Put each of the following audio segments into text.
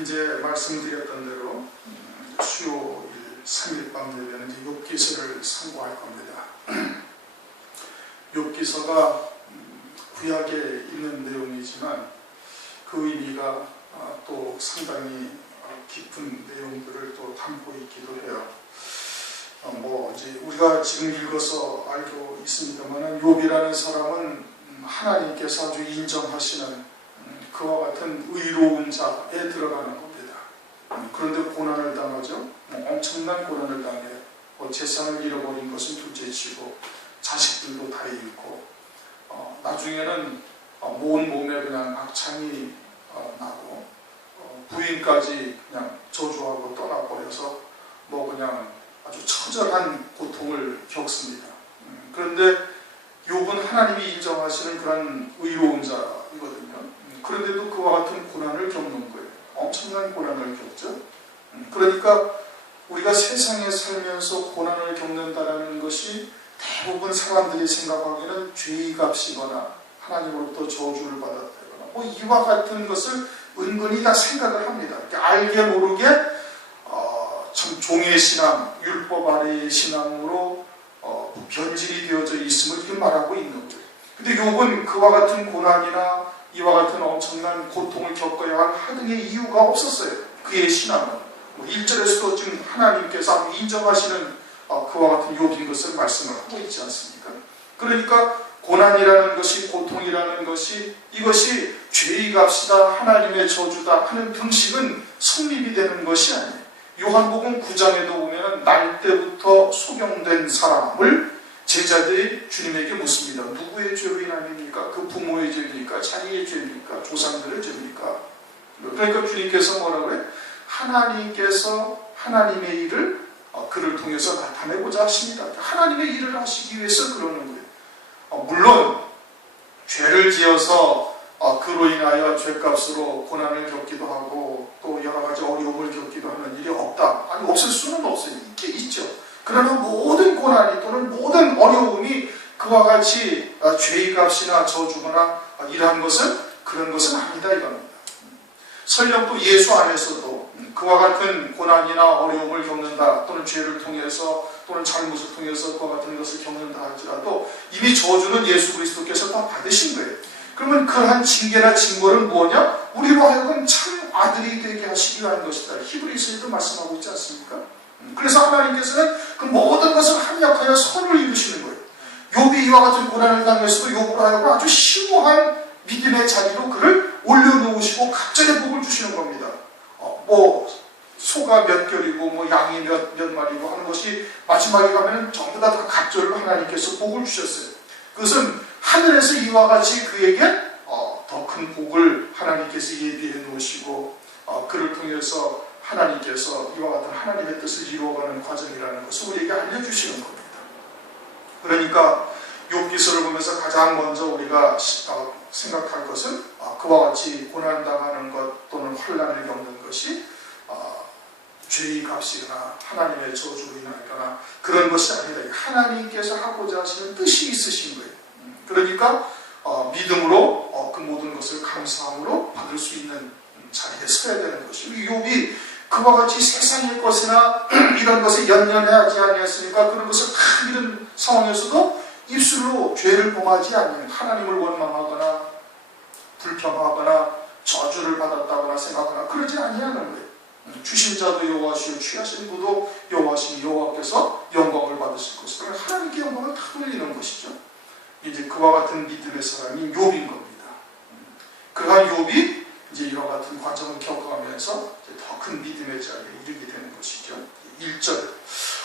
이제 말씀드렸던 대로 수요일 3일 밤 되면 이제 욥기서를 상고할 겁니다. 욥기서가 구약에 있는 내용이지만 그 의미가 또 상당히 깊은 내용들을 또 담고 있기도 해요. 이제 우리가 지금 읽어서 알고 있습니다만 욥이라는 사람은 하나님께서 아주 인정하시는 그와 같은 의로운 자에 들어가는 겁니다. 그런데 고난을 당하죠. 엄청난 고난을 당해 재산을 잃어버린 것은 둘째치고 자식들도 다 잃고 나중에는 온 몸에 그냥 악창이 나고 부인까지 그냥 저주하고 떠나버려서 그냥 아주 처절한 고통을 겪습니다. 그런데 욥은 하나님이 인정하시는 그런 의로운 자이거든요. 그런데도 그와 같은 고난을 겪는 거예요. 엄청난 고난을 겪죠. 그러니까 우리가 세상에 살면서 고난을 겪는다는 것이 대부분 사람들이 생각하기에는 죄의 값이거나 하나님으로부터 저주를 받았다거나 이와 같은 것을 은근히 다 생각을 합니다. 알게 모르게 참 종의 신앙, 율법 아래의 신앙으로 변질이 되어져 있음을 이렇게 말하고 있는 거예요. 근데 욥은 그와 같은 고난이나 이와 같은 엄청난 고통을 겪어야 할 하등의 이유가 없었어요. 그의 신앙은 1절에서도 지금 하나님께서 인정하시는 그와 같은 욥인 것을 말씀을 하고 있지 않습니까? 그러니까 고난이라는 것이, 고통이라는 것이, 이것이 죄의 값이다, 하나님의 저주다 하는 등식은 성립이 되는 것이 아니에요. 요한복음 9장에도 보면 날 때부터 소경된 사람을 제자들이 주님에게 묻습니다. 누구의 죄로 인함입니까? 그 부모의 죄입니까? 자기의 죄입니까? 조상들의 죄입니까? 그러니까 주님께서 뭐라고 해요? 하나님께서 하나님의 일을 그를 통해서 나타내고자 하십니다. 하나님의 일을 하시기 위해서 그러는 거예요. 물론 죄를 지어서 그로 인하여 죄값으로 고난을 겪기도 하고 또 여러 가지 어려움을 겪기도 하는 일이 없다. 아니 없을 수는 없어요. 있죠. 그러나 모든 고난이 또는 모든 어려움이 그와 같이 죄의 값이나 저주거나 이러한 것은 그런 것은 아니다 이겁니다. 설령 또 예수 안에서도 그와 같은 고난이나 어려움을 겪는다 또는 죄를 통해서 또는 잘못을 통해서 그와 같은 것을 겪는다 할지라도 이미 저주는 예수 그리스도께서 다 받으신 거예요. 그러면 그러한 징계나 징벌은 뭐냐? 우리로 하여금 참 아들이 되게 하시기 위한 것이다. 히브리서에도 말씀하고 있지 않습니까? 그래서 하나님께서는 그 모든 것을 합력하여 선을 이루시는 거예요. 욥이 이와 같은 고난을 당해서도 욥으로 하여금 아주 심오한 믿음의 자리로 그를 올려놓으시고 갑자기 복을 주시는 겁니다. 소가 몇 결이고 양이 몇 마리고 하는 것이 마지막에 가면 전부 다 갑절로 하나님께서 복을 주셨어요. 그것은 하늘에서 이와 같이 그에게 더 큰 복을 하나님께서 예비해 놓으시고 그를 통해서 하나님께서 이와 같은 하나님의 뜻을 이루어가는 과정이라는 것을 우리에게 알려주시는 겁니다. 그러니까 욥기서를 보면서 가장 먼저 우리가 생각할 것은 그와 같이 고난당하는 것 또는 환난을 겪는 것이 죄의 값이거나 하나님의 저주로 인하거나 그런 것이 아니라 하나님께서 하고자 하시는 뜻이 있으신 거예요. 그러니까 믿음으로 그 모든 것을 감사함으로 받을 수 있는 자리에 서야 되는 것이고 욥이 그와 같이 세상의 것이나 이런 것에 연연하지 아니했으니까 그런 것을 다 이런 상황에서도 입술로 죄를 범하지 않는 하나님을 원망하거나 불평하거나 저주를 받았다거나 생각하거나 그러지 아니하는 거예요. 주신 자도 여호와시요 취하신 분도 여호와시니 여호와께서 영광을 받으실 것이다. 하나님께 영광을 다 돌리는 것이죠. 이제 그와 같은 믿음의 사람이 욥인 겁니다. 그러한 욥이 이제 이와 같은 과정을 겪어가면서 더 큰 믿음의 자리에 이르게 되는 것이죠. 1절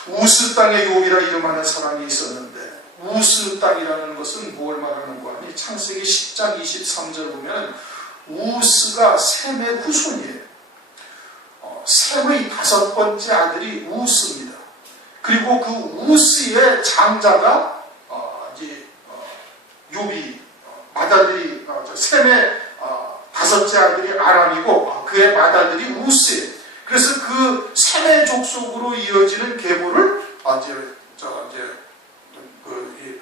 우스 땅에 욥이라 이름하는 사람이 있었는데 우스 땅이라는 것은 뭘 말하는 거 아니? 창세기 10장 23절 보면 우스가 셈의 후손이에요. 셈의 5번째 아들이 우스입니다. 그리고 그 우스의 장자가 욥이 맏아들이 셈의 5째 아들이 아람이고 그의 맏아들이 우스예요. 그래서 그 셈의 족속으로 이어지는 계보를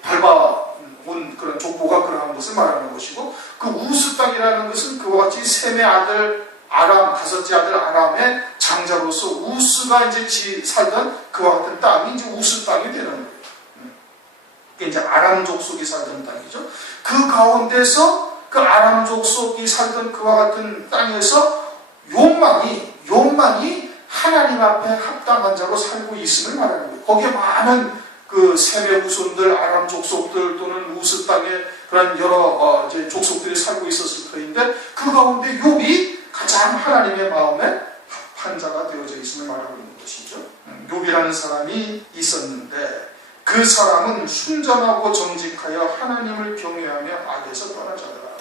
밟아온 그런 족보가 그러한 것을 말하는 것이고 그 우스 땅이라는 것은 그와 같이 셈의 아들 아람 다섯째 아들 아람의 장자로서 우스가 이제 살던 그와 같은 땅이 이제 우스 땅이 되는 거예요. 이게 이제 아람 족속이 살던 땅이죠. 그 가운데서 그 아람 족속이 살던 그와 같은 땅에서 욥만이 하나님 앞에 합당한 자로 살고 있음을 말하는 거예요. 거기에 많은 그 셈의 후손들, 아람 족속들 또는 우스 땅에 그런 여러 이제 족속들이 살고 있었을 터인데 그 가운데 욥이 가장 하나님의 마음에 합한 자가 되어져 있음을 말하고 있는 것이죠. 욥이라는 사람이 있었는데 그 사람은 순전하고 정직하여 하나님을 경외하며 악에서 떠난 자더라.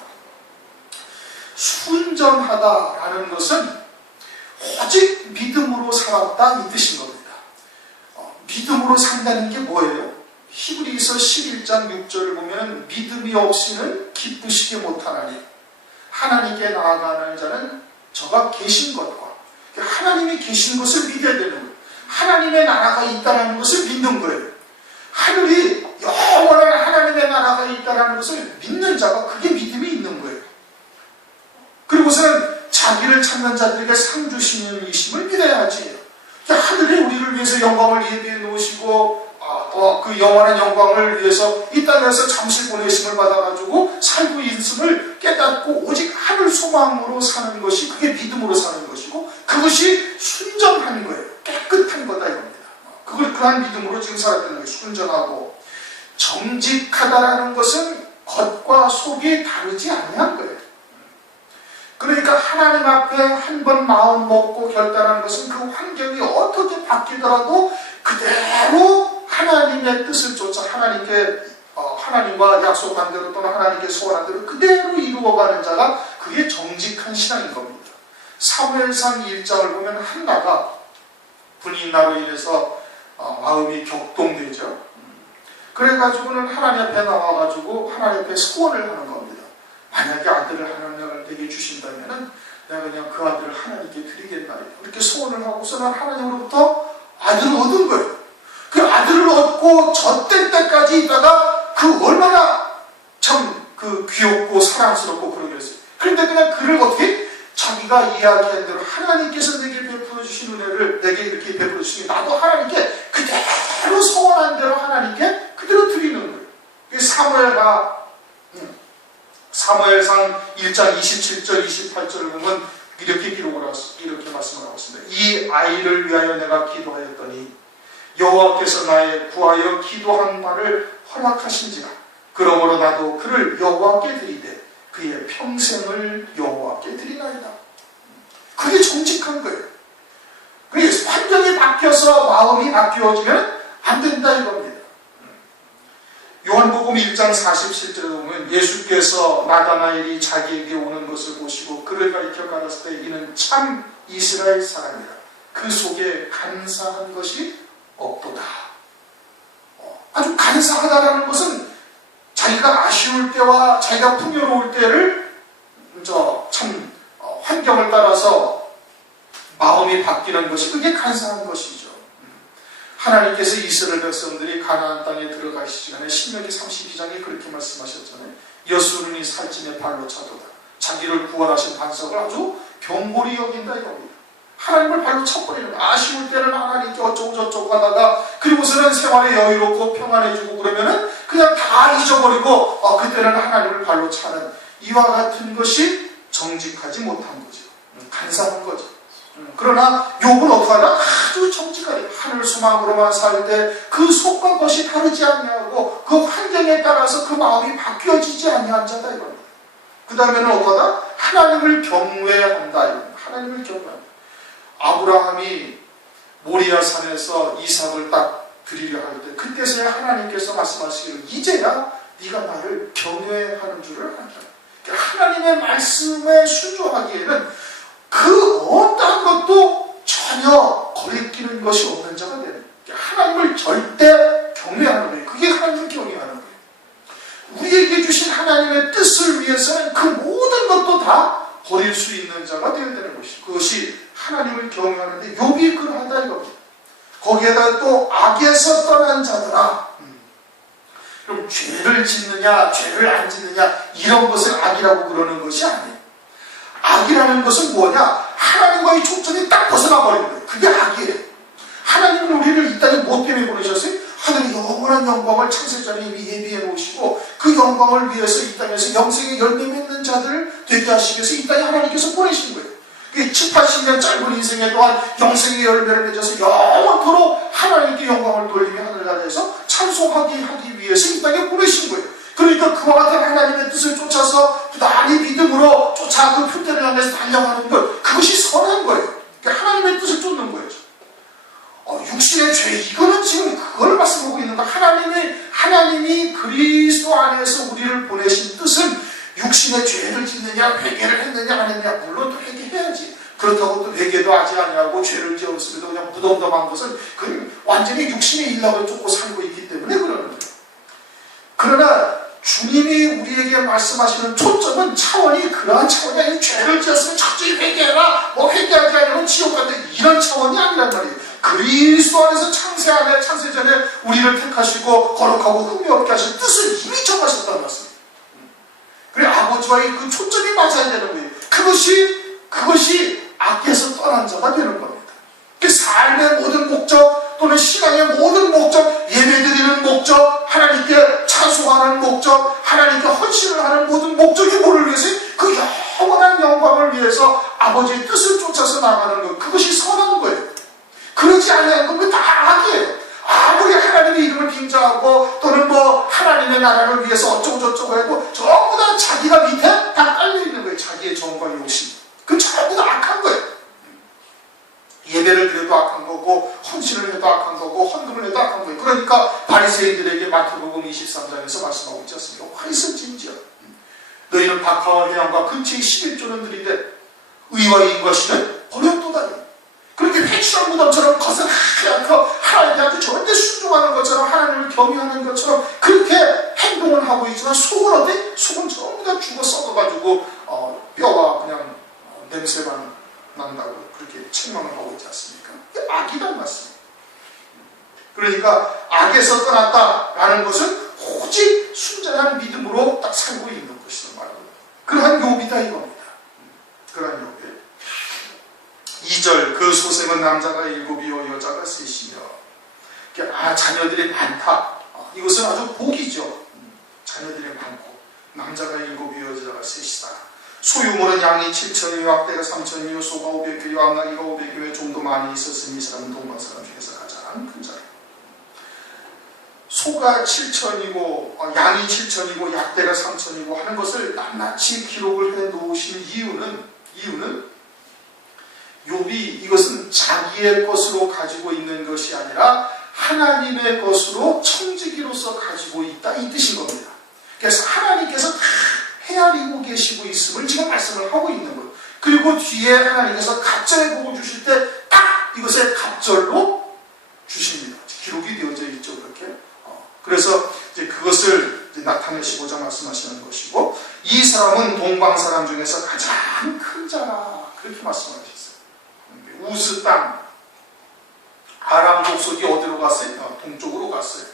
순전하다라는 것은 오직 믿음으로 살았다 이 뜻인 겁니다. 믿음으로 산다는 게 뭐예요? 히브리서 11장 6절을 보면 믿음이 없이는 기쁘시게 못하나니 하나님께 나아가는 자는 저가 계신 것과 하나님이 계신 것을 믿어야 되는 거예요. 하나님의 나라가 있다는 것을 믿는 거예요. 하늘이 영원한 하나님의 나라가 있다는 것을 믿는 자가 그게 믿음이 있는 거예요. 그리고서는 자기를 찾는 자들에게 상 주시는 이심을 믿어야지. 하늘이 우리를 위해서 영광을 예비해 놓으시고 또 그 영원한 영광을 위해서 이 땅에서 잠시 보내심을 받아가지고 살고 있음을 깨닫고 오직 하늘 소망으로 사는 것이 그게 믿음으로 사는 것이고 그것이 순전한 거예요. 깨끗한 거다 이겁니다. 그걸 그한 믿음으로 지금 살아야 되는 거예요. 순전하고 정직하다라는 것은 겉과 속이 다르지 아니한 거예요. 그러니까 하나님 앞에 한 번 마음 먹고 결단하는 것은 그 환경이 어떻게 바뀌더라도 그대로 하나님의 뜻을 쫓아 하나님과 약속한 대로 또는 하나님께 소원한 대로 그대로 이루어가는 자가 그게 정직한 신앙인 겁니다. 사무엘상 1장을 보면 한나가 분인나로 인해서 마음이 격동되죠. 그래가지고는 하나님 앞에 나와가지고 하나님 앞에 소원을 하는 겁니다. 만약에 아들을 하나님을 내게 주신다면 내가 그냥 그 아들을 하나님께 드리겠나요? 그렇게 소원을 하고서는 하나님으로부터 아들을 얻은 거예요. 그 아들을 얻고 젖될 때까지 있다가 그 얼마나 참 그 귀엽고 사랑스럽고 그러겠어요. 그런데 그냥 그를 어떻게 자기가 이야기한 대로 하나님께서 내게 베풀어 주신 은혜를 내게 이렇게 베풀어 주시니 나도 하나님께 그대로 소원한 대로 하나님께 그대로 드리는 거예요. 사무엘상 1장 27절 28절을 보면 이렇게 이렇게 말씀을 하고 있습니다. 이 아이를 위하여 내가 기도하였더니 여호와께서 나의 구하여 기도한 바를 허락하신지라. 그러므로 나도 그를 여호와께 드리되 그의 평생을 여호와께 드리나이다. 그게 정직한 거예요. 그게 환경이 바뀌어서 마음이 바뀌어지면 안 된다 이겁니다. 요한복음 1장 47절에 보면 예수께서 나다나엘이 자기에게 오는 것을 보시고 그를 가리켜 가라사대 이는 참 이스라엘 사람이라. 그 속에 간사한 것이 없도다. 아주 간사하다라는 것은 자기가 아쉬울 때와 자기가 풍요로울 때를 참 환경을 따라서 마음이 바뀌는 것이 그게 간사한 것이죠. 하나님께서 이스라엘 백성들이 가나안 땅에 들어가시기 전에 신명기 32장에 그렇게 말씀하셨잖아요. 여수르니 살찐의 발로 차도다. 자기를 구원하신 반석을 아주 경골히 여긴다 이겁니다. 하나님을 발로 쳐버리는 거예요. 아쉬울 때는 하나님께 어쩌고 저쩌고 하다가 그리고서는 생활에 여유롭고 평안해지고 그러면은 그냥 다 잊어버리고 그때는 하나님을 발로 차는 이와 같은 것이 정직하지 못한 거죠. 간사한 거죠. 그러나 욥은 어떻게 하나? 아주 정직하게 하늘 소망으로만 살 때 그 속과 것이 다르지 않냐고 그 환경에 따라서 그 마음이 바뀌어지지 않냐한 자다 이겁니다. 그 다음에는 어떠하다? 하나님을 경외한다 이겁니다. 하나님을 경외한다. 아브라함이 모리아 산에서 이삭을 딱 드리려 할 때 그때서야 하나님께서 말씀하시기를 이제야 네가 나를 경외하는 줄을 안다. 하나님의 말씀에 순종하기에는 그 어떠한 것도 전혀 거리끼는 것이 없는 자가 되는 거예요. 하나님을 절대 경외하는 거예요. 그게 하나님을 경외하는 거예요. 우리에게 주신 하나님의 뜻을 위해서는 그 모든 것도 다 버릴 수 있는 자가 되어야 되는 것이죠. 그것이 하나님을 경외하는데 욥이 그러하다 이겁니다. 거기에다 또 악에서 떠난 자들아. 그럼 죄를 짓느냐 죄를 안 짓느냐 이런 것을 악이라고 그러는 것이 아니에요. 악이라는 것은 뭐냐? 하나님과의 초점이 딱 벗어나 버린 거예요. 그게 악이에요. 하나님은 우리를 이 땅에 뭐 때문에 보내셨어요? 하늘의 영원한 영광을 창세전에 이미 예비해 놓으시고 그 영광을 위해서 이 땅에서 영생의 열매 맺는 자들을 되게 하시기 위해서 이 땅에 하나님께서 보내신 거예요. 7, 80년 짧은 인생에 또한 영생의 열매를 맺어서 영원토록 하나님께 영광을 돌리며 하늘나라에서 찬송하게 하기 위해서 이 땅에 보내신 거예요. 그러니까 그와 같은 하나님의 뜻을 쫓아서 부단히 믿음으로 쫓아 그 표대를 향해서 달려가는 것, 그것이 선한 거예요. 그러니까 하나님의 뜻을 쫓는 거예요. 육신의 죄, 이거는 지금 그걸 말씀하고 있는 거. 하나님이 그리스도 안에서 우리를 보내신 뜻은 육신의 죄를 짓느냐, 회개를 했느냐, 안 했느냐. 물론 또 회개해야지. 그렇다고 또 회개도 아직 아니하고 죄를 지었음에도 그냥 무덤덤한 것은 그건 완전히 육신의 일락을 쫓고 살고 있기 때문에 그러는 거예요. 그러나 주님이 우리에게 말씀하시는 초점은 차원이 그러한 차원이 아니라 죄를 지었으면 철저히 회개해라, 뭐 회개하지 않으면 지옥 간다, 이런 차원이 아니란 말이에요. 그리스도 안에서 창세전에 우리를 택하시고 거룩하고 흠이 없게 하실 뜻을 이미 정하셨다는 말씀이에요. 그래, 아버지와의 그 초점이 맞아야 되는 거예요. 그것이 악에서 떠난 자가 되는 겁니다. 그 삶의 모든 목적 또는 신앙의 모든 목적, 예배드리는 목적, 하나님께 찬송하는 목적, 하나님께 헌신을 하는 모든 목적이 뭐를 위해서? 그 영원한 영광을 위해서 아버지의 뜻을 쫓아서 나가는 것, 그것이 선한 거예요. 그러지 않는 건 다 악이에요. 아무리 하나님의 이름을 빙자하고 또는 뭐 하나님의 나라를 위해서 어쩌고저쩌고 해도 전부 다 자기가 밑에 다 깔려있는 거예요. 자기의 정과 욕심. 그건 전부 다 악한 거예요. 예배를 드려도 악한 거고, 헌신을 해도 악한 거고, 헌금을 해도 악한 거예요. 그러니까 바리새인들에게 마태복음 23장에서 말씀하고 있지 않습니까? 화이선진지여, 너희는 박하와 해양과 근처의 11조는 들이되 의와 인과시는 버렸도다. 그렇게 회칠한 무덤처럼 겉은 하얗고 하나님께 아주 절대 순종하는 것처럼, 하나님을 경외하는 것처럼 그렇게 행동을 하고 있지만 속은 어때? 속은 전부 다 죽어 썩어가지고 뼈가 그냥 냄새만 난다고 그렇게 책망을 하고 있지 않습니까? 이게 악이란 말씀이에요. 그러니까 악에서 떠났다라는 것은 오직 순전한 믿음으로 딱 살고 있는 것이란 말입니다. 그러한 욥이다 이겁니다. 그러한 욥이에요. 2절, 그 소생은 남자가 7이요 여자가 3이며 자녀들이 많다. 이것은 아주 복이죠. 자녀들이 많고 남자가 7이요 여자가 3이다. 소유물은 양이 7천이요 약대가 3천이요 소가 500개요 암나귀가 500개요 좀 더 많이 있었으니 이 사람은 동방 사람 중에서 가장 큰 자예요. 소가 7천이고 양이 7천이고 약대가 3천이고 하는 것을 낱낱이 기록을 해 놓으신 이유는 욥이 이것은 자기의 것으로 가지고 있는 것이 아니라 하나님의 것으로 청지기로서 가지고 있다, 이 뜻인 겁니다. 그래서 하나님께서 다 헤아리고 계시고 있음을 지금 말씀을 하고 있는 거예요. 그리고 뒤에 하나님께서 갑절의 복을 주실 때 딱 이것을 갑절로 주십니다. 기록이 되어져 있죠, 그렇게. 그래서 이제 그것을 이제 나타내시고자 말씀하시는 것이고, 이 사람은 동방 사람 중에서 가장 큰 자라, 그렇게 말씀하셨어요. 우스 땅, 아람 족속이 어디로 갔어요? 동쪽으로 갔어요.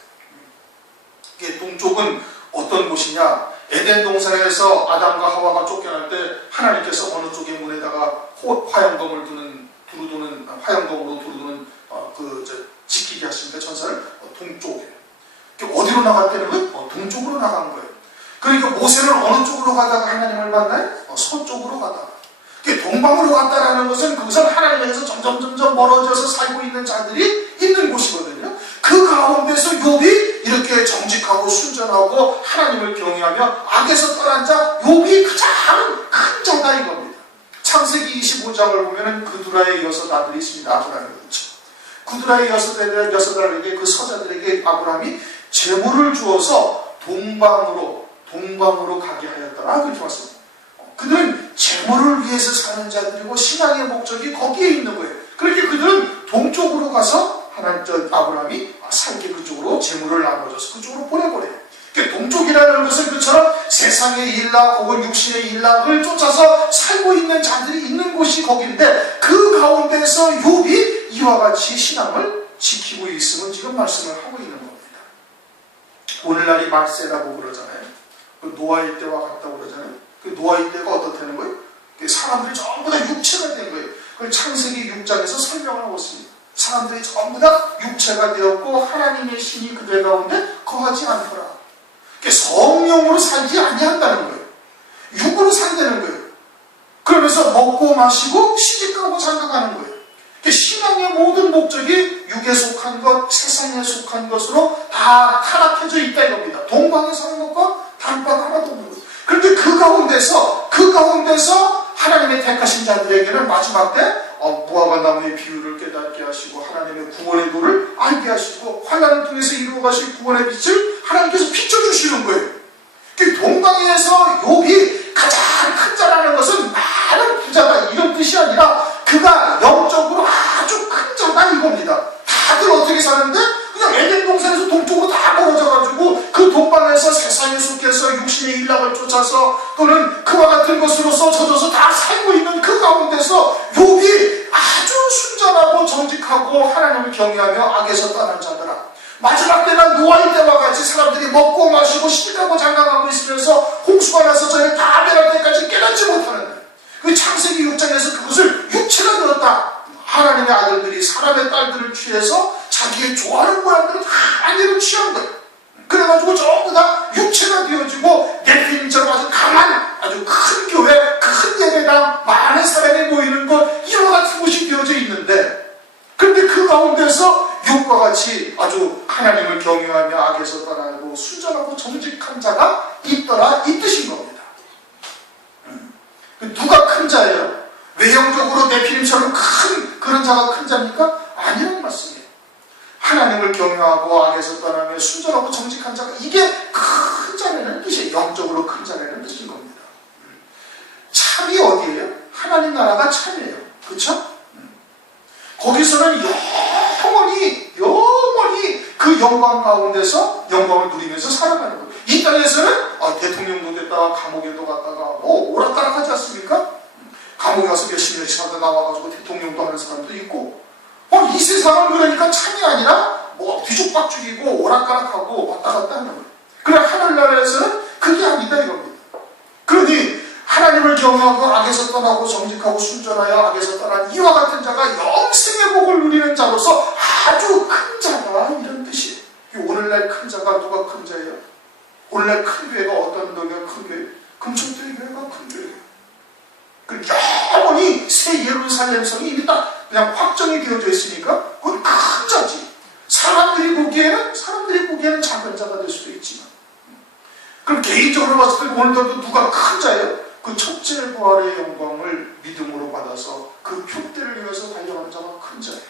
이게 동쪽은 어떤 곳이냐? 에덴 동산에서 아담과 하와가 쫓겨날 때 하나님께서 어느 쪽의 문에다가 화영검을 두르두는 화영검으로 두르두는 지키게 하십니다. 천사를 동쪽에. 어디로 나갔다는 거예요? 동쪽으로 나간 거예요. 그러니까 모세는 어느 쪽으로 가다가 하나님을 만나요? 서쪽으로 가다가. 동방으로 갔다라는 것은 그것은 하나님에서 점점 멀어져서 살고 있는 자들이 있는 곳이거든요. 그 가운데서 욥이 이렇게 정직하고 순전하고 하나님을 경외하며 악에서 떠난 자 욥이 가장 큰 자다 이겁니다. 창세기 25장을 보면은 그두라의 6 아들이 있습니다. 아브라함이 그렇죠. 그두라의 6 아들에게 그 서자들에게 아브라함이 제물을 주어서 동방으로 가게 하였더라, 그렇게 말씀합니다. 그들은 재물을 위해서 사는 자들이고 신앙의 목적이 거기에 있는 거예요. 그렇게 그들은 동쪽으로 가서 아브라함이 살게 그쪽으로 재물을 나눠줘서 그쪽으로 보내버려요. 그러니까 동쪽이라는 것은 그처럼 세상의 일락 혹은 육신의 일락을 쫓아서 살고 있는 자들이 있는 곳이 거기인데, 그 가운데서 욥이 이와 같이 신앙을 지키고 있음을 지금 말씀을 하고 있는 겁니다. 오늘날이 말세라고 그러잖아요. 그 노아의 때와 같다고 그러잖아요. 그 노아의 때가 어떻다는 거예요? 사람들이 전부 다 육체가 된 거예요. 그걸 창세기 6장에서 설명을 하고 있습니다. 사람들이 전부 다 육체가 되었고 하나님의 신이 그들 가운데 거하지 않더라. 성령으로 살지 아니한다는 거예요. 육으로 산다는 거예요. 그러면서 먹고 마시고 시집가고 장가가는 거예요. 신앙의 모든 목적이 육에 속한 것, 세상에 속한 것으로 다 타락해져 있다 이겁니다. 동방에 사는 것과 단박 하나도 없는 것. 그런데 그 가운데서 하나님의 택하신 자들에게는 마지막 때 무화과 나무의 비유를 깨닫게 하시고 하나님의 구원의 도를 알게 하시고 환난을 통해서 이루어가실 구원의 빛을 하나님께서 비춰주시는 거예요. 동방에서 욥이 가장 큰 자라는 것은 많은 부자다 이런 뜻이 아니라 그가 영적으로 아주 큰 자다 이겁니다. 다들 어떻게 사는데 그냥 에덴 동산에서 동쪽으로 다 멀어져가지고 그 동방에서 세상에 속해서 육신의 일락을 쫓아서 또는 그와 같은 것으로서 젖어서 다 살고 있는 그 가운데서 욥이 아주 순전하고 정직하고 하나님을 경외하며 악에서 떠난 자들아, 마지막 때가 노아의 때와 같이 사람들이 먹고 마시고 시집가고 장가가고 있으면서 홍수가 나서 저희 다 멸할 때까지 깨닫지 못하는 그 창세기 6장에서 그것을 육체가 되었다. 하나님의 아들들이 사람의 딸들을 취해서 자기의 좋아하는 모양대로 다 아내를 취한 거예요. 그래가지고 전부 다 육체가 되어지고 네피림처럼 아주 강한 아주 큰 교회, 큰 예배당, 많은 사람이 모이는 것 이와 같은 곳이 되어져 있는데, 그런데 그 가운데서 욥과 같이 아주 하나님을 경외하며 악에서 떠나고 순전하고 정직한 자가 있더라 이 뜻인 겁니다. 누가 큰 자예요? 외형적으로 네피림처럼 큰 그런 자가 큰 자입니까? 아니라는 말씀이에요. 하나님을 경외하고 악에서 떠나며 순전하고 정직한 자가, 이게 큰 자라는 뜻이에요. 영적으로 큰 자라는 뜻인 겁니다. 참이 어디예요? 하나님 나라가 참이에요. 그렇죠? 거기서는 영원히 그 영광 가운데서 영광을 누리면서 살아가는 거예요. 이 땅에서는 대통령도 됐다가 감옥에도 갔다가 오락가락 하지 않습니까? 감옥에 가서 몇십 년씩 하다 나와가지고 대통령도 하는 사람도 있고, 이 세상은 그러니까 참이 아니라 뒤죽박죽이고 오락가락하고 왔다 갔다 하는 거예요. 그래 하늘나라에서는 그게 아니다 이겁니다. 그러니 하나님을 경외하고 악에서 떠나고 정직하고 순전하여 악에서 떠난 이와 같은 자가 영생의 복을 누리는 자로서 아주 큰 자다 이런 뜻이에요. 오늘날 큰 자가 누가 큰 자예요? 오늘날 큰 교회가 어떤 교회가 큰 교회예요? 금천교회 교회가 큰 교회예요. 영원히 새 예루살렘 성이 이미 딱 그냥 확정이 되어져 있으니까 그건 큰 자지. 사람들이 보기에는 작은 자가 될 수도 있지만, 그럼 개인적으로 봤을 때 오늘도 누가 큰 자예요? 그 첫째 부활의 영광을 믿음으로 받아서 그 표대를 위해서 달려가는 자가 큰 자예요.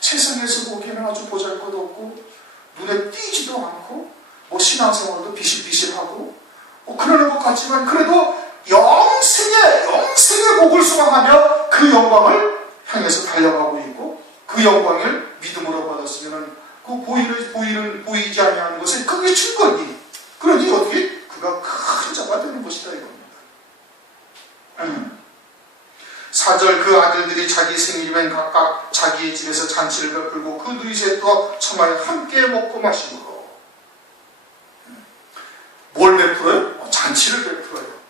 세상에서 보기에는 아주 보잘것없고 눈에 띄지도 않고 신앙생활도 비실비실하고 그러는 것 같지만, 그래도 영생의 복을 소망하며 그 영광을 향해서 달려가고 있고, 그 영광을 믿음으로 받았으면 그 보이지 아니하는 것에 그게 증거니. 그러니 어떻게 그가 큰 자가 되는 것이다 이겁니다. 4절 그 아들들이 자기 생일이면 각각 자기의 집에서 잔치를 베풀고 그 누이셋 또 처마에 함께 먹고 마시므로. 뭘 베풀어요? 잔치를 베풀어요.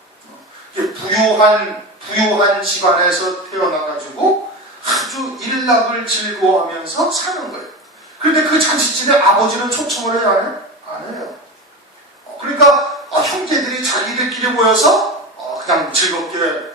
부유한 집안에서 태어나가지고 아주 일락을 즐거워하면서 사는 거예요. 그런데 그 잔치집에 아버지는 초청을 해요? 안 해요. 그러니까 형제들이 자기들끼리 모여서 그냥 즐겁게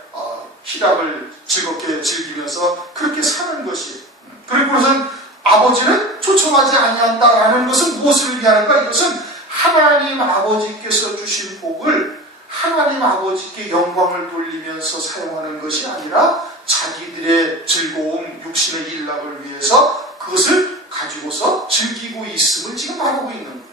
희락을 즐겁게 즐기면서 그렇게 사는 것이. 그리고선 아버지는 초청하지 아니한다라는 것은 무엇을 의미하는가? 이것은 하나님 아버지께서 주신 복을 하나님 아버지께 영광을 돌리면서 사용하는 것이 아니라 자기들의 즐거움, 육신의 일락을 위해서 그것을 가지고서 즐기고 있음을 지금 말하고 있는 거예요.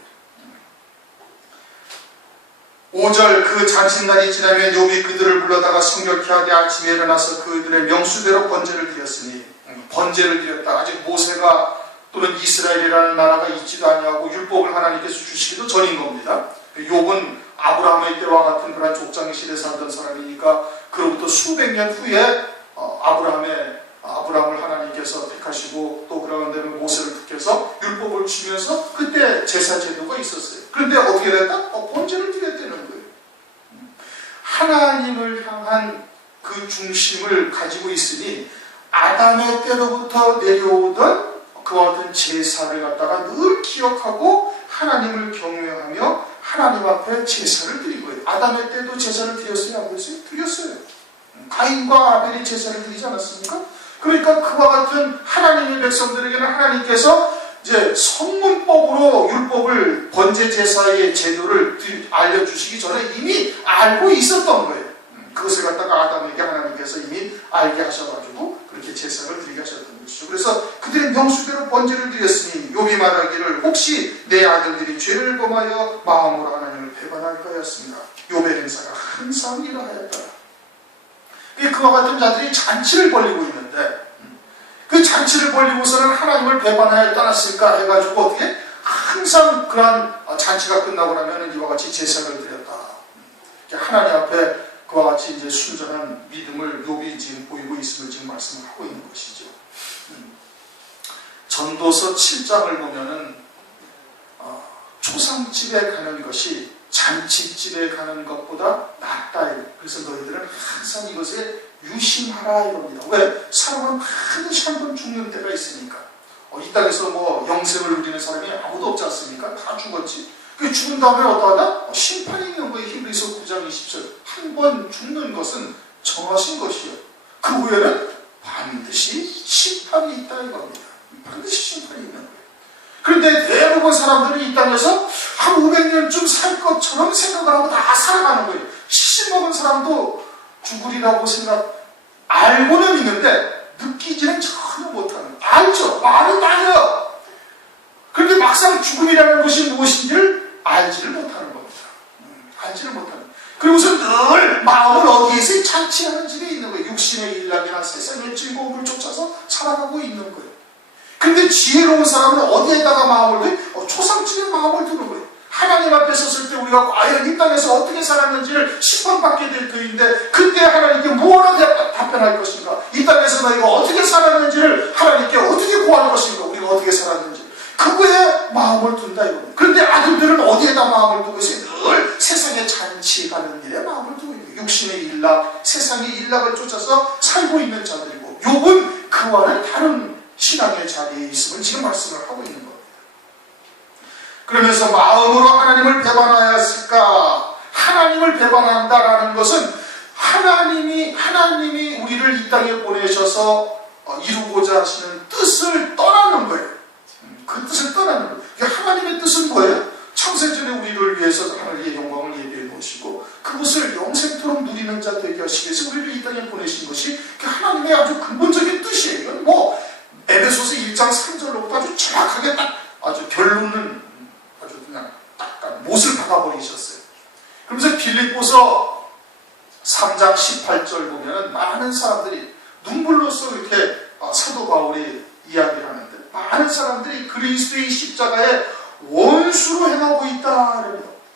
5절 그 잔칫날이 지나면 욥이 그들을 불러다가 성결케 하되 아침에 일어나서 그들의 명수대로 번제를 드렸으니, 번제를 드렸다. 아직 모세가 또는 이스라엘이라는 나라가 있지도 아니하고 율법을 하나님께서 주시기도 전인 겁니다. 욥은 아브라함의 때와 같은 그런 족장의 시대에 살던 사람이니까 그로부터 수백 년 후에 아브라함을 하나님께서 택하시고 또 그러는 데는 모세를 택해서 율법을 주면서 그때 제사 제도가 있었어요. 그런데 어떻게 됐다? 번제를 드렸다는 거예요. 하나님을 향한 그 그 중심을 가지고 있으니 아담의 때로부터 내려오던 그와 같은 제사를 갖다가 늘 기억하고 하나님을 경외하며 하나님 앞에 제사를 드린 거예요. 아담의 때도 제사를 드렸어요? 안 드렸어요? 드렸어요. 가인과 아벨이 제사를 드리지 않았습니까? 그러니까 그와 같은 하나님의 백성들에게는 하나님께서 이제 성문법으로 율법을 번제 제사의 제도를 알려주시기 전에 이미 알고 있었던 거예요. 그것을 갖다가 아담에게 하나님께서 이미 알게 하셔가지고 그렇게 제사를 드리게 하셨던 것이죠. 그래서 그들의 명수대로 번제를 드렸으니 욥이 말하기를 혹시 내 아들들이 죄를 범하여 마음으로 하나님을 배반할까였습니다. 욥의 행사가 항상 이러하였다. 그와 같은 자들이 잔치를 벌리고 있는데 그 잔치를 벌리고서는 하나님을 배반하여 떠났을까 해가지고 어떻게 항상 그러한 잔치가 끝나고 나면 이와 같이 제사를 드렸다. 하나님 앞에 그와 같이 이제 순전한 믿음을 욥이 지금 보이고 있음을 지금 말씀을 하고 있는 것이죠. 전도서 7장을 보면은 초상집에 가는 것이 잔치집에 가는 것보다 낫다. 그래서 너희들은 항상 이것에 유심하라 이럽니다. 왜? 사람은 반드시 한 번 죽는 때가 있으니까. 이 땅에서 뭐 영생을 누리는 사람이 아무도 없지 않습니까? 다 죽었지. 그 죽은 다음에 어떠하다? 심판이 있는 거예요. 히브리서 9장 20절. 한 번 죽는 것은 정하신 것이요. 그 후에는 반드시 심판이 있다 이겁니다. 반드시 심판이 있는 거예요. 그런데 대부분 사람들은 이 땅에서 한 500년쯤 살 것처럼 생각을 하고 다 살아가는 거예요. 70 먹은 사람도 죽으리라고 알고는 있는데 느끼지는 전혀 못하는 거예요. 알죠. 말은 알아요. 그런데 막상 죽음이라는 것이 무엇인지를 알지를 못하는 겁니다. 알지를 못하는 거예요. 그리고서 늘 마음을 어디에서 잔치하는 집에 있는 거예요. 육신의 일락이나 세상의 즐거움을 쫓아서 살아가고 있는 거예요. 근데 지혜로운 사람은 어디에다가 마음을 둬요? 초상집에 마음을 두는 거예요. 하나님 앞에 섰을 때 우리가 과연 이 땅에서 어떻게 살았는지를 심판받게 될 터인데 그때 하나님께 무엇을 답변할 것인가? 이 땅에서 너희가 어떻게 살았는지를 하나님께 어떻게 구할 것인가? 우리가 어떻게 살았는지 그거에 마음을 둔다 이겁니다. 그런데 아들들은 어디에다 마음을 두고 있어요? 늘 세상에 잔치하는 일에 마음을 두고 있는 거예요. 육신의 일락, 세상의 일락을 쫓아서 살고 있는 자들이고 욥은 그와는 다른 신앙의 자리에 있음을 지금 말씀을 하고 있는 겁니다. 그러면서 마음으로 하나님을 배반하였을까? 하나님을 배반한다라는 것은 하나님이 우리를 이 땅에 보내셔서 이루고자 하시는 뜻을 떠나는 거예요. 그 뜻을 떠나는 거예요. 하나님의 뜻은 뭐예요? 창세전에 우리를 위해서 하나님의 영광을 예비해 놓으시고 그것을 영생토록 누리는 자 되게 하시기 위해서 우리를 이 땅에 보내신 것이 하나님의 아주 근본적인 뜻이에요. 이건 뭐 에베소서 1장 3절로부터 아주 정확하게 딱 아주 결론은 아주 그냥 딱 못을 박아버리셨어요. 그러면서 빌립보서 3장 18절 보면 많은 사람들이 눈물로써 이렇게 사도 바울이 이야기를 하는데 많은 사람들이 그리스도의 십자가에 원수로 행하고 있다.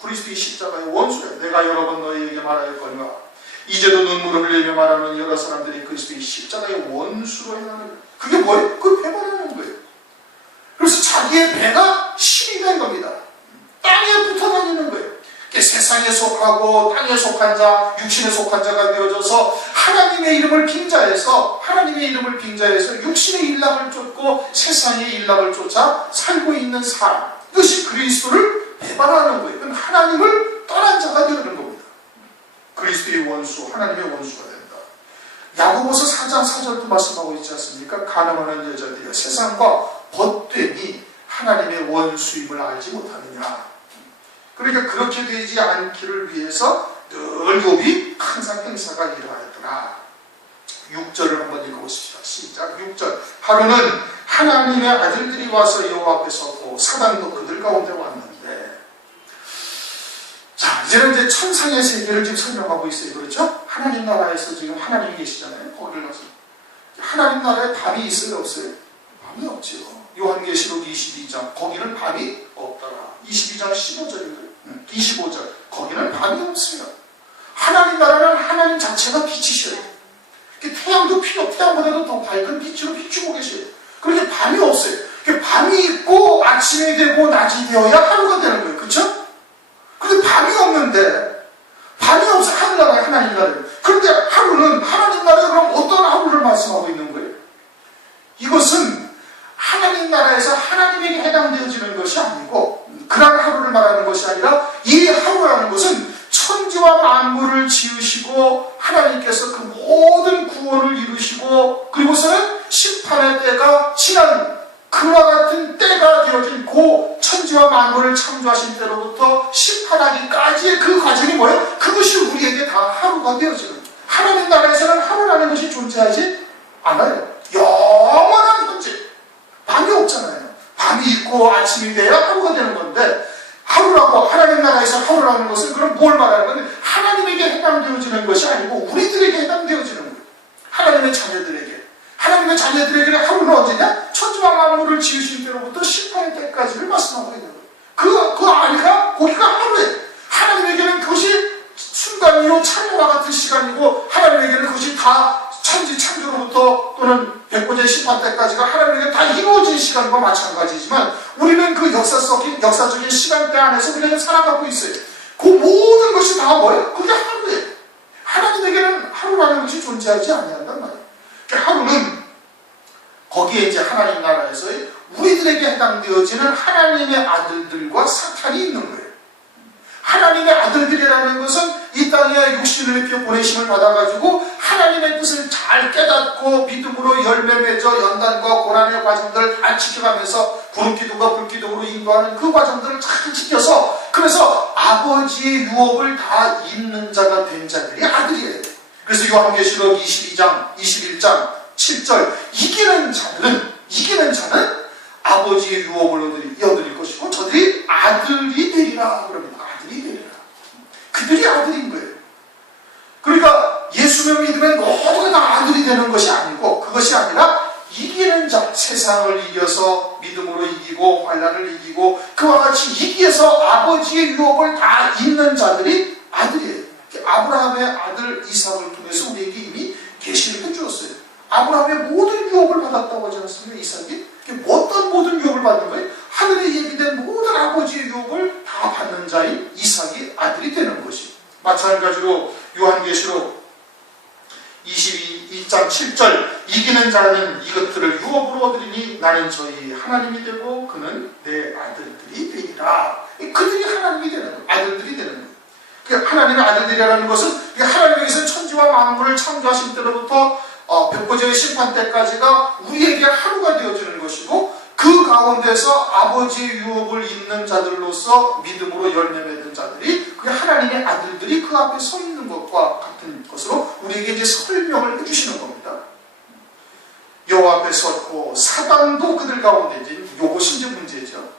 그리스도의 십자가의 원수래. 내가 여러 번 너희에게 말하였거니와 이제도 눈물을 흘리며 말하는 여러 사람들이 그리스도의 십자가의 원수로 행하는 거예요. 그게 뭐예요? 그걸 배반하는 거예요. 그래서 자기의 배가 신이 된 겁니다. 땅에 붙어 다니는 거예요. 세상에 속하고 땅에 속한 자, 육신에 속한 자가 되어져서 하나님의 이름을 빙자해서 육신의 일락을 쫓고 세상의 일락을 쫓아 살고 있는 사람, 이것이 그리스도를 배반하는 거예요. 그건 하나님을 떠난 자가 되는 겁니다. 그리스도의 원수, 하나님의 원수가 된다. 야고보서 4장 4절도 말씀하고 있지 않습니까? 가늠하는 여자들이 세상과 벗됨이 하나님의 원수임을 알지 못하느냐. 그러니까 그렇게 되지 않기를 위해서 늘 욥이 항상 행사가 이러하였더라. 6절을 한번 읽어보십시오. 시작. 6절. 하루는 하나님의 아들들이 와서 여호와 앞에 섰고 사단도 그들 가운데 왔는데, 자 이제는 이제 천상의 세계를 지금 설명하고 있어요. 그렇죠? 하나님 나라에서 지금 하나님이 계시잖아요. 거기를 가서 하나님 나라에 밤이 있어요? 없어요? 밤이 없지요. 요한계시록 22장 거기는 밤이 없더라. 22장 15절인가요? 25절 거기는 밤이 없어요. 하나님 나라는 하나님 자체가 빛이셔요. 태양도 태양보다도 더 밝은 빛으로 비추고 계셔요. 그렇게 밤이 없어요. 밤이 있고 아침이 되고 낮이 되어야 하루가 되는 거예요. 그렇죠? 그런데 밤이 없는데, 밤이 없어 하늘나라에 하나님 나라에. 그런데 하루 하루는 하나님 나라에 그럼 어떤 하루를 말씀하고 있는 거예요? 이것은 하나님 나라에서 하나님에게 해당되어지는 것이 아니고 그런 하루를 말하는 것이 아니라 이 하루라는 것은 천지와 만물을 지으시고 하나님께서 그 모든 구원을 이루시고 그리고서는 심판의 때가 지난 그와 같은 때가 되어진 그 천지와 만물을 창조하신 때로부터 심판하기까지의 그 과정이 뭐예요? 그것이 우리에게 다 하루가 되어지는 거예요. 하나님 나라에서는 하루라는 것이 존재하지 않아요. 영원한 존재. 밤이 없잖아요. 밤이 있고 아침이 돼야 하루가 되는 건데 하루라고 하나님 나라에서 하루라는 것은 그럼 뭘 말하는 건데 하나님에게 해당되어지는 것이 아니고 우리들에게 해당되어지는 거예요. 하나님의 자녀들에게. 하나님의 자녀들에게 하루는 언제냐? 천지와 만물을 지으신 때로부터 심판의 때까지를 말씀하고 있는 거예요. 그 아니가 거기가 하루예요. 하나님에게는 그것이 순간이요 찬양과 같은 시간이고 하나님에게는 그것이 다 천지 창조로부터 또는 백보제 심판 때까지가 하나님에게 다 이루어진 시간과 마찬가지지만 우리는 그 역사적인 시간대 안에서 그냥 살아가고 있어요. 그 모든 것이 다 뭐예요? 그게 하루예요. 하나님에게는 하루라는 것이 존재하지 아니한단 말이에요. 그러니까 하루는 거기에 이제 하나님 나라에서의 우리들에게 해당되어지는 하나님의 아들들과 사탄이 있는 거예요. 하나님의 아들들이라는 것은 이 땅에 육신을 입혀 보내심을 받아가지고 하나님의 뜻을 잘 깨닫고 믿음으로 열매 맺어 연단과 고난의 과정들을 잘 지켜가면서 구름기둥과 불기둥으로 인도하는 그 과정들을 잘 지켜서 그래서 아버지의 유업을 다 잇는 자가 된 자들이 아들이에요. 그래서 요한계시록 22장, 21장 7절 이기는 자는 아버지의 유업을 얻을 것이고 저들이 아들이 되리라 그럽니다. 아들이 되리라. 그들이 아들인 거예요. 그러니까 예수를 믿으면 모두가 다 아들이 되는 것이 아니고 그것이 아니라 이기는 자, 세상을 이겨서 믿음으로 이기고 환난을 이기고 그와 같이 이기해서 아버지의 유업을 다 잇는 자들이 아들이에요. 아브라함의 아들 이삭을 통해서 우리에게 이미 계시를 해주었어요. 아브라함의 모든 유업을 받았다고 하지 않습니까? 이삭이? 어떤 모든 유업을 받는 거예요? 하늘에 예비된 모든 아버지의 유업을 다 받는 자인 이삭이 아들이 되는 것이. 마찬가지로 요한계시록 22장 7절 이기는 자는 이것들을 유업으로 얻으리니 나는 저희 하나님이 되고 그는 내 아들들이 되리라. 그들이 하나님이 되는 거예요. 아들들이 되는 거예요. 하나님의 아들들이라는 것은 하나님께서 천지와 만물을 창조하신 때로부터 백보제의 심판 때까지가 우리에게 하루가 되어주는 것이고 그 가운데서 아버지의 유업을 잇는 자들로서 믿음으로 열매 맺는 자들이 그 하나님의 아들들이 그 앞에 서 있는 것과 같은 것으로 우리에게 이제 설명을 해주시는 겁니다. 여호와 앞에 섰고 사단도 그들 가운데 이제 이것이 이제 문제죠.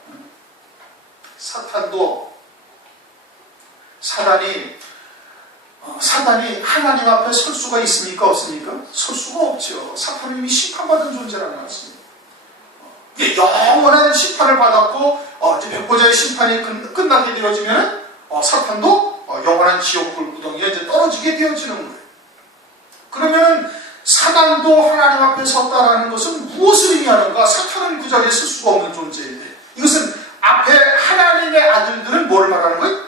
사단이 하나님 앞에 설 수가 있습니까? 없습니까? 설 수가 없죠. 사탄은 이미 심판받은 존재라는 말씀입니다. 영원한 심판을 받았고 이제 백보자의 심판이 끝나게 되어지면 사탄도 영원한 지옥 불구덩이에 이제 떨어지게 되어지는 거예요. 그러면 사단도 하나님 앞에 섰다라는 것은 무엇을 의미하는가? 사탄은 그 자리에 설 수가 없는 존재인데 이것은 앞에 하나님의 아들들은 뭐를 말하는 거예요?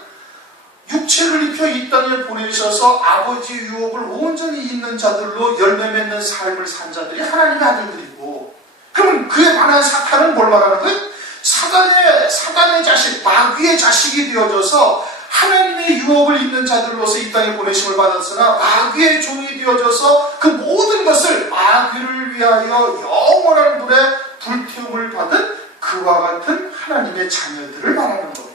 육체를 입혀 이 땅에 보내셔서 아버지의 유업을 온전히 잇는 자들로 열매 맺는 삶을 산 자들이 하나님의 아들들이고 그럼 그에 관한 사탄은 뭘 말하는 거예요? 사단의 자식, 마귀의 자식이 되어져서 하나님의 유업을 잇는 자들로서 이 땅에 보내심을 받았으나 마귀의 종이 되어져서 그 모든 것을 마귀를 위하여 영원한 불에 불태움을 받은 그와 같은 하나님의 자녀들을 말하는 겁니다.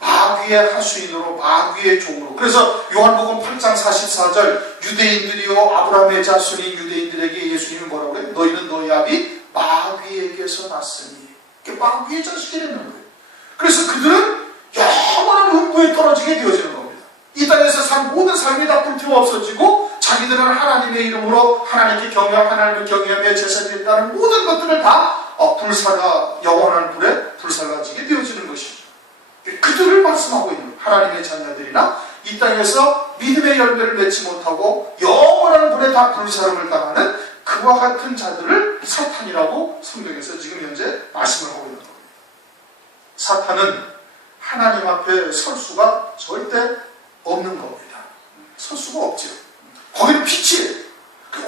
마귀의 하수인으로 마귀의 종으로. 그래서 요한복음 8장 44절 유대인들이요 아브라함의 자손인 유대인들에게 예수님이 뭐라고 그래요? 너희는 너희 아비 마귀에게서 났으니. 마귀의 자식이라는 거예요. 그래서 그들은 영원한 음부에 떨어지게 되어지는 겁니다. 이 땅에서 산 모든 삶이 다 불태워 없어지고 자기들은 하나님의 이름으로 하나님께 하나님을 경외하며 제사 드린다는 모든 것들을 다 불사가 영원한 불에 불사가지게 되어지는 것이죠. 그들을 말씀하고 있는 하나님의 자녀들이나 이 땅에서 믿음의 열매를 맺지 못하고 영원한 불에 다 불사름을 당하는 그와 같은 자들을 사탄이라고 성경에서 지금 현재 말씀을 하고 있는 겁니다. 사탄은 하나님 앞에 설 수가 절대 없는 겁니다. 설 수가 없죠. 거기는 빛이에요.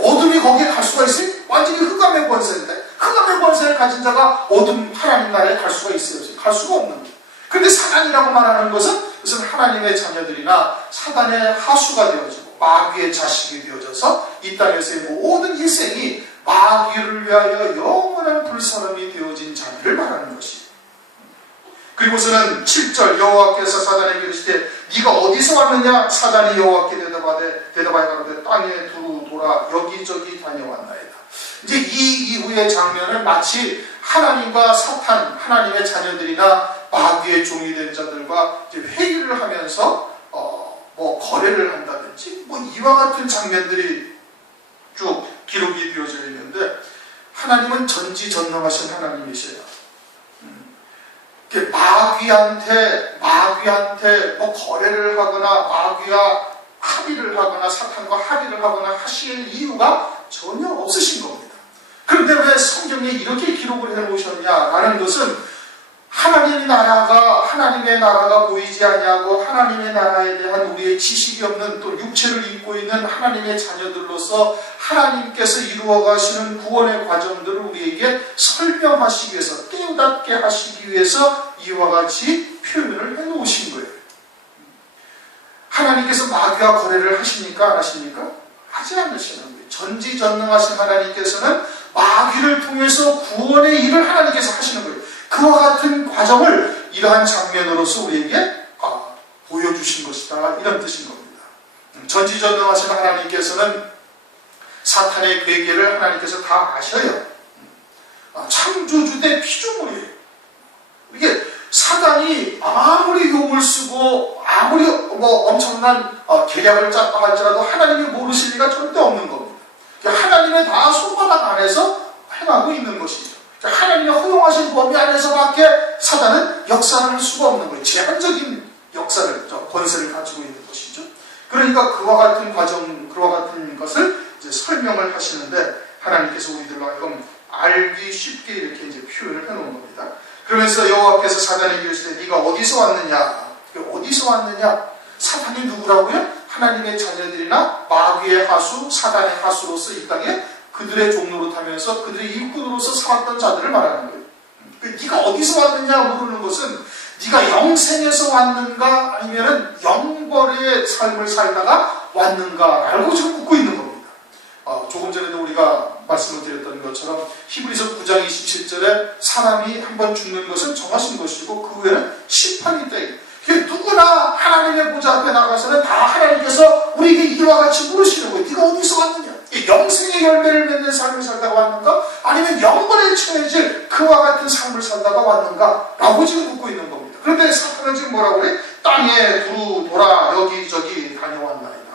어둠이 거기에 갈 수가 있어요? 완전히 흑암의 권세인데 흑암의 권세를 가진 자가 어둠 하나님 나라에 갈 수가 있어요? 갈 수가 없는 거예요. 그런데 사단이라고 말하는 것은 하나님의 자녀들이나 사단의 하수가 되어지고 마귀의 자식이 되어져서 이 땅에서의 모든 희생이 마귀를 위하여 영원한 불사름이 되어진 자들을 말하는 것이에요. 그리고서는 7절 여호와께서 사단에게 이르시되 네가 어디서 왔느냐? 사단이 여호와께 대답하여 가로되 땅에 두루 돌아 여기저기 다녀왔나이다. 이제 이 이후의 장면은 마치 하나님과 사탄, 하나님의 자녀들이나 마귀의 종이 된 자들과 이제 회의를 하면서 거래를 한다든지 이와 같은 장면들이 쭉 기록이 되어져 있는데 하나님은 전지전능하신 하나님이세요. 마귀한테 거래를 하거나 마귀와 합의를 하거나 사탄과 합의를 하거나 하실 이유가 전혀 없으신 겁니다. 그런데 왜 성경에 이렇게 기록을 해놓으셨냐라는 것은 하나님의 나라가 보이지 아니하고 하나님의 나라에 대한 우리의 지식이 없는 또 육체를 입고 있는 하나님의 자녀들로서 하나님께서 이루어가시는 구원의 과정들을 우리에게 설명하시기 위해서 깨우닫게 하시기 위해서 이와 같이 표현을 해놓으신 거예요. 하나님께서 마귀와 거래를 하십니까? 안 하십니까? 하지 않으시는 거예요. 전지전능하신 하나님께서는 마귀를 통해서 구원의 일을 하나님께서 하시는 거예요. 그와 같은 과정을 이러한 장면으로서 우리에게 보여주신 것이다, 이런 뜻인 겁니다. 전지전능하신 하나님께서는 사탄의 괴계를 하나님께서 다 아셔요. 창조주 대 피조물이에요. 이게 사단이 아무리 용을 쓰고 아무리 엄청난 계략을 짰다 할지라도 하나님이 모르실 리가 절대 없는 겁니다. 하나님의 다 손바닥 안에서 행하고 있는 것이죠. 하나님이 허용하신 범위 안에서밖에 사단은 역사를 할 수가 없는 거예요. 제한적인 역사를, 권세를 가지고 있는 것이죠. 그러니까 그와 같은 과정, 그와 같은 것을 이제 설명을 하시는데 하나님께서 우리들로 하여금 알기 쉽게 이렇게 이제 표현을 해놓은 겁니다. 그러면서 여호와께서 사단에게 이르시되 네가 어디서 왔느냐? 어디서 왔느냐? 사탄이 누구라고요? 하나님의 자녀들이나 마귀의 하수, 사단의 하수로서 이 땅에 그들의 종로로 타면서 그들의 일꾼으로서 살았던 자들을 말하는 거예요. 네가 어디서 왔느냐 물으는 것은 네가 영생에서 왔는가 아니면 영벌의 삶을 살다가 왔는가라고 지금 묻고 있는 겁니다. 조금 전에도 우리가 말씀을 드렸던 것처럼 히브리서 9장 27절에 사람이 한번 죽는 것은 정하신 것이고 그 후에는 심판이 있다. 누구나 하나님의 보좌 앞에 나가서는 다 하나님께서 우리에게 이와 같이 물으시는 거예요. 네가 어디서 왔느냐? 영생의 열매를 맺는 삶을 살다가 왔는가? 아니면 영벌에 처해질 그와 같은 삶을 살다가 왔는가? 라고 지금 묻고 있는 겁니다. 그런데 사탄은 지금 뭐라고 그래? 땅에 두루 돌아 여기저기 다녀왔나이다.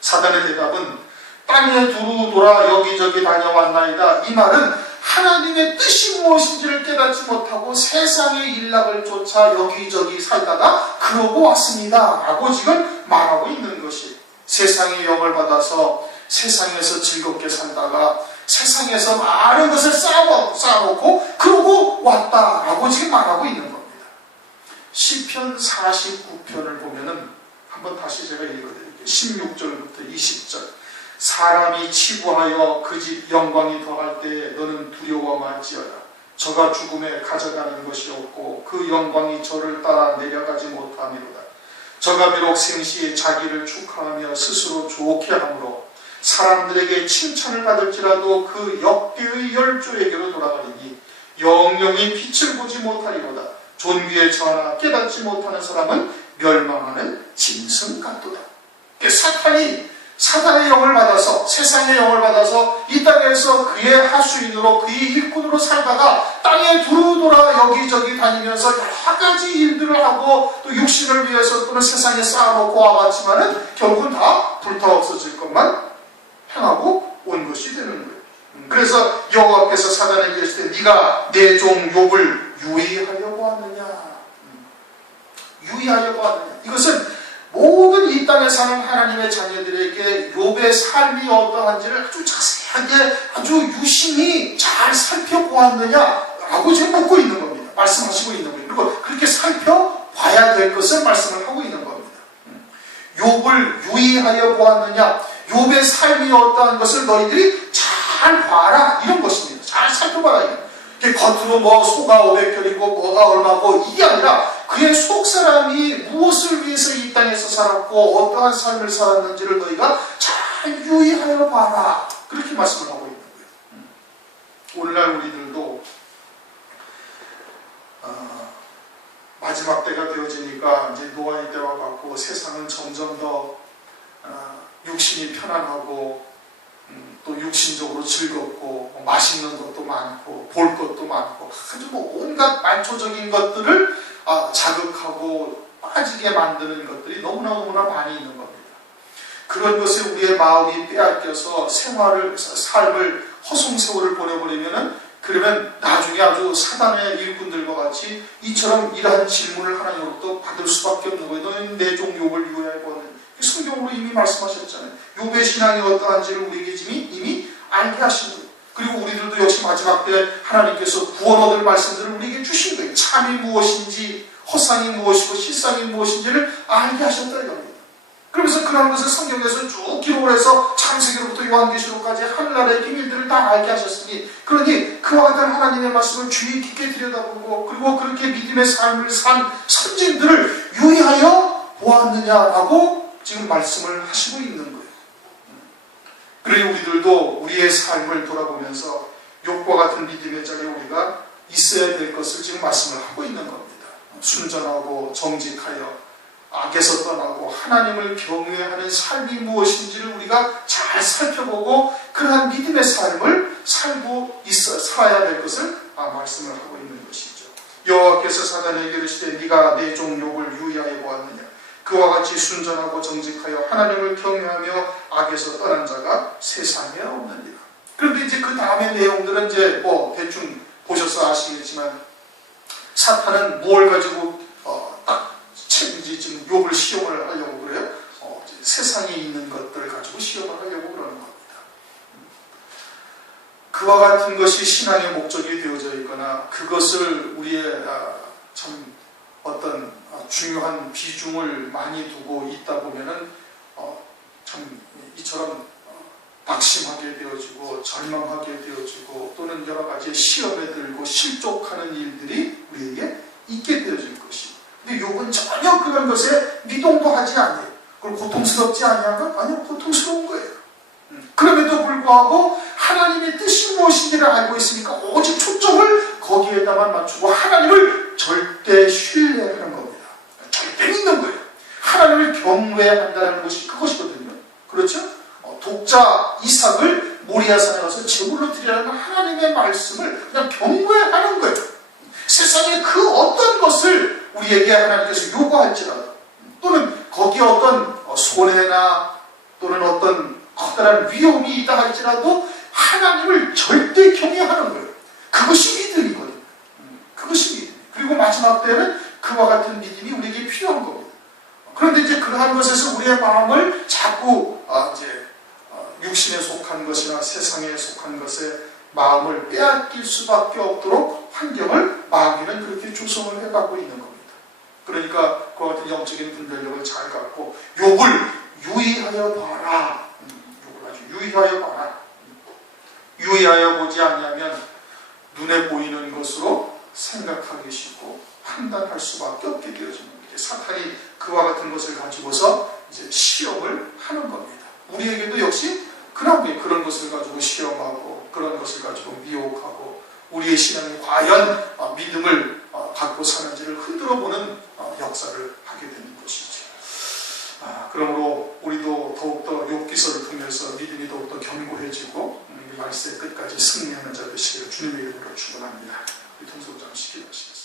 사단의 대답은 땅에 두루 돌아 여기저기 다녀왔나이다. 이 말은 하나님의 뜻이 무엇인지를 깨닫지 못하고 세상의 일락을 쫓아 여기저기 살다가 그러고 왔습니다. 라고 지금 말하고 있는 것이 세상의 영을 받아서 세상에서 즐겁게 살다가 세상에서 많은 것을 쌓아놓고 그러고 왔다라고 지금 말하고 있는 겁니다. 시편 49편을 보면은 한번 다시 제가 읽어드릴게요. 16절부터 20절. 사람이 치부하여 그 집 영광이 더할 때에 너는 두려워 말지어다. 저가 죽음에 가져가는 것이 없고 그 영광이 저를 따라 내려가지 못하니로다. 저가 비록 생시에 자기를 축하하며 스스로 좋게 함으로 사람들에게 칭찬을 받을지라도 그 역대의 열조에게로 돌아가리니 영영이 빛을 보지 못하리로다. 존귀에 처하나 깨닫지 못하는 사람은 멸망하는 짐승 같도다. 사탄의 영을 받아서 세상의 영을 받아서 이 땅에서 그의 하수인으로 그의 일꾼으로 살다가 땅에 두루 돌아 여기저기 다니면서 여러 가지 일들을 하고 또 육신을 위해서 또는 세상에 쌓아놓고 와봤지만은 결국은 다 불타 없어질 것만 행하고 온 것이 되는 거예요. 그래서 여호와께서 사단에게 이르시되 네가 내 종 욥을 유의하려고 하느냐? 유의하려고 하느냐? 이것은 모든 이 땅에 사는 하나님의 자녀들에게 욥의 삶이 어떠한지를 아주 자세하게 아주 유심히 잘 살펴보았느냐라고 지금 묻고 있는 겁니다. 말씀하시고 있는 거예요. 그리고 그렇게 살펴봐야 될 것을 말씀을 하고 있는 겁니다. 욥을 유의하여 보았느냐? 욥의 삶이 어떠한 것을 너희들이 잘 봐라, 이런 것입니다. 잘 살펴봐라. 이게 겉으로 뭐 소가 500결이고 뭐가 얼마고 이게 아니라 그의 속사람이 무엇을 위해서 이 땅에서 살았고 어떠한 삶을 살았는지를 너희가 잘 유의하여 봐라, 그렇게 말씀을 하고 있는 거예요. 오늘날 우리들도 마지막 때가 되어지니까 이제 노아의 때와 같고 세상은 점점 더 육신이 편안하고 또 육신적으로 즐겁고 맛있는 것도 많고 볼 것도 많고 아주 뭐 온갖 만초적인 것들을 자극하고 빠지게 만드는 것들이 너무나 많이 있는 겁니다. 그런 것에 우리의 마음이 빼앗겨서 삶을 허송세월을 보내버리면은, 그러면 나중에 아주 사단의 일꾼들과 같이 이처럼 이러한 질문을 하나님으로부터 받을 수밖에 없는 거예요. 너희는 내 종 욥을 유의하여 보았느냐? 성경으로 이미 말씀하셨잖아요. 욥의 신앙이 어떠한지를 우리에게 이미 알게 하신 거예요. 그리고 우리들도 역시 마지막 때 하나님께서 구원 얻을 말씀들을 우리에게 주신 거예요. 참이 무엇인지, 허상이 무엇이고 실상이 무엇인지를 알게 하셨다 이겁니다. 그러면서 그런 것을 성경에서 쭉 기록을 해서 창세기로부터 요한계시록까지 하늘나라의 비밀들을 다 알게 하셨으니, 그러니 그와 같은 하나님의 말씀을 주의 깊게 들여다보고 그리고 그렇게 믿음의 삶을 산 선진들을 유의하여 보았느냐라고 지금 말씀을 하시고 있는 거예요. 그러니 우리들도 우리의 삶을 돌아보면서 욥과 같은 믿음의 자리에 우리가 있어야 될 것을 지금 말씀을 하고 있는 겁니다. 순전하고 정직하여 악에서 떠나고 하나님을 경외하는 삶이 무엇인지를 우리가 잘 살펴보고 그러한 믿음의 삶을 살아야 될 것을 말씀을 하고 있는 것이죠. 여호와께서 사단에게 이르시되 네가 내 종 욥을 유의하여 보았느냐? 그와 같이 순전하고 정직하여 하나님을 경외하며 악에서 떠난 자가 세상에 없느니라. 그런데 이제 그 다음의 내용들은 이제 뭐 대충 보셔서 아시겠지만, 사탄은 뭘 가지고 지금 욥을 시험을 하려고 그래요? 세상에 있는 것들을 가지고 시험을 하려고 그러는 겁니다. 그와 같은 것이 신앙의 목적이 되어져 있거나 그것을 우리의 참 어떤 중요한 비중을 많이 두고 있다 보면은 참 이처럼 낙심하게 되어지고 절망하게 되어지고 또는 여러 가지 시험에 들고 실족하는 일들이 우리에게 있게 되어질 것입니다. 근데 욥은 전혀 그런 것에 미동도 하지 않아요. 그걸 고통스럽지 아니하면 아니요, 고통스러운 거예요. 그럼에도 불구하고 하나님의 뜻이 무엇인지를 알고 있으니까 오직 초점을 거기에다만 맞추고 하나님을 절대 신뢰하는 겁니다. 절대 믿는 거예요. 하나님을 경외한다는 것이 그것이거든요. 그렇죠? 독자 이삭을 모리아산에 가서 제물로 드리라는 하나님의 말씀을 그냥 경외하는 거예요. 세상에 그 어떤 것을 우리에게 하나님께서 요구할지라도, 또는 거기에 어떤 손해나 또는 어떤 커다란 위험이 있다 할지라도 하나님을 절대 경외하는 거예요. 그것이 믿음이거든요. 그것이 믿음. 그리고 마지막 때는 그와 같은 믿음이 우리에게 필요한 겁니다. 그런데 이제 그러한 것에서 우리의 마음을 자꾸 육신에 속한 것이나 세상에 속한 것에 마음을 빼앗길 수밖에 없도록 환경을 마귀는 그렇게 조성을 해가고 있는 겁니다. 그러니까 그와 같은 영적인 분별력을 잘 갖고 욥을 유의하여 봐라. 욥을 아주 유의하여 봐라. 유의하여 보지 아니하면 눈에 보이는 것으로 생각하기 쉽고 판단할 수밖에 없게 되어지는 겁니다. 사탄이 그와 같은 것을 가지고서 이제 시험을 하는 겁니다. 우리에게도 역시 그런 것을 가지고 시험하고 그런 것을 가지고 미혹하고 우리의 신앙이 과연 믿음을 갖고 사는지를 흔들어보는 역사를 하게 되는 것이죠. 그러므로 우리도 더욱더 욥기서를 통해서 믿음이 더욱더 견고해지고 말세 끝까지 승리하는 자 되시기를 주님의 이름으로 축원합니다. 우리 통성장 시키겠습니다.